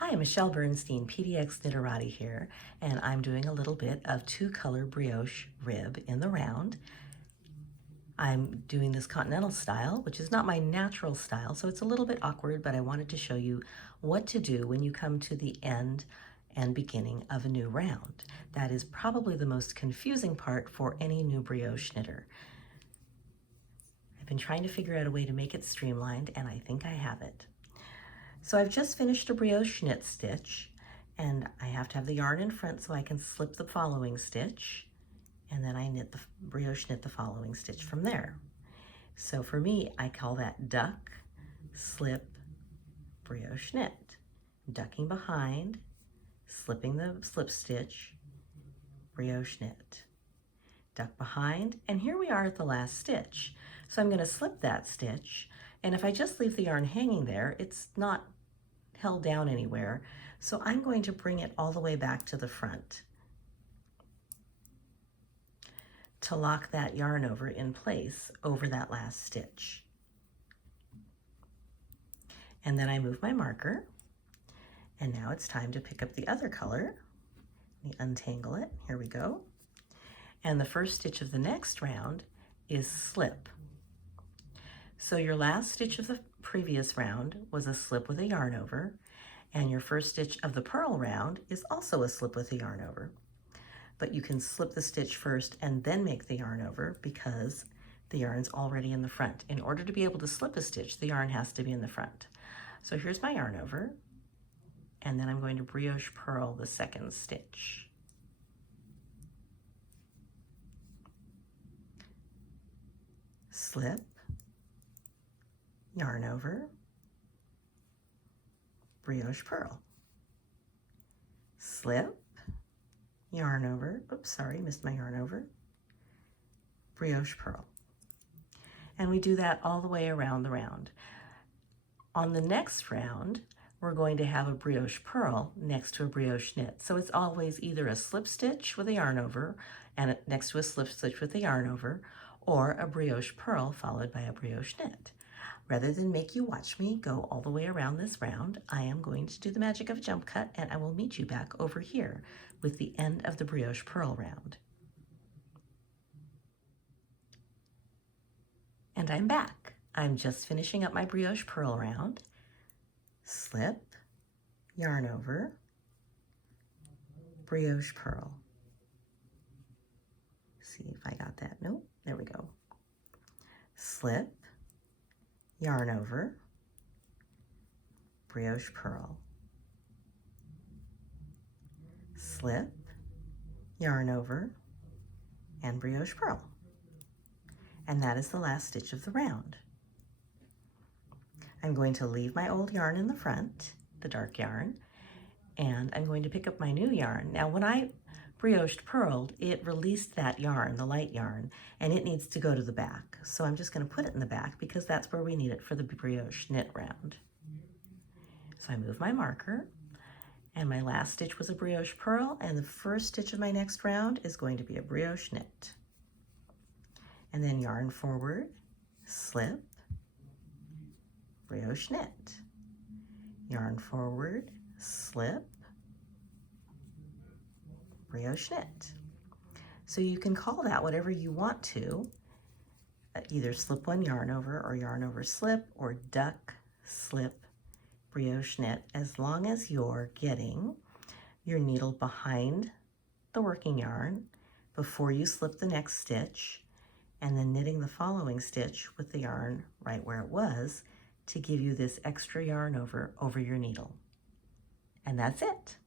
Hi, Michelle Bernstein, PDX Knitterati here, and I'm doing a little bit of two-color brioche rib in the round. I'm doing this continental style, which is not my natural style, so it's a little bit awkward, but I wanted to show you what to do when you come to the end and beginning of a new round. That is probably the most confusing part for any new brioche knitter. I've been trying to figure out a way to make it streamlined, and I think I have it. So I've just finished a brioche knit stitch, and I have to have the yarn in front so I can slip the following stitch, and then I knit the brioche knit the following stitch from there. So for me, I call that duck, slip, brioche knit. Ducking behind, slipping the slip stitch, brioche knit. Duck behind, and here we are at the last stitch. So I'm going to slip that stitch, and if I just leave the yarn hanging there, it's not held down anywhere. So I'm going to bring it all the way back to the front to lock that yarn over in place over that last stitch. And then I move my marker, and now it's time to pick up the other color. Let me untangle it. Here we go. And the first stitch of the next round is slip. So your last stitch of the previous round was a slip with a yarn over, and your first stitch of the purl round is also a slip with a yarn over. But you can slip the stitch first and then make the yarn over because the yarn's already in the front. In order to be able to slip a stitch, the yarn has to be in the front. So here's my yarn over, and then I'm going to brioche purl the second stitch. Slip, yarn over, brioche purl. Slip, yarn over, oops, sorry, missed my yarn over, brioche purl. And we do that all the way around the round. On the next round, we're going to have a brioche purl next to a brioche knit. So it's always either a slip stitch with a yarn over and next to a slip stitch with a yarn over, or a brioche purl followed by a brioche knit. Rather than make you watch me go all the way around this round, I am going to do the magic of a jump cut, and I will meet you back over here with the end of the brioche purl round. And I'm back. I'm just finishing up my brioche purl round. Slip, yarn over, brioche purl. See if I got that. Nope, there we go. Slip, yarn over, brioche purl. Slip, yarn over, and brioche purl. And that is the last stitch of the round. I'm going to leave my old yarn in the front, the dark yarn, and I'm going to pick up my new yarn. Now when I brioched purled, it released that yarn, the light yarn, and it needs to go to the back. So I'm just going to put it in the back because that's where we need it for the brioche knit round. So I move my marker, and my last stitch was a brioche purl, and the first stitch of my next round is going to be a brioche knit. And then yarn forward, slip, brioche knit. Yarn forward, slip, brioche knit. So you can call that whatever you want to, either slip one yarn over slip, or duck, slip, brioche knit, as long as you're getting your needle behind the working yarn before you slip the next stitch, and then knitting the following stitch with the yarn right where it was to give you this extra yarn over your needle. And that's it.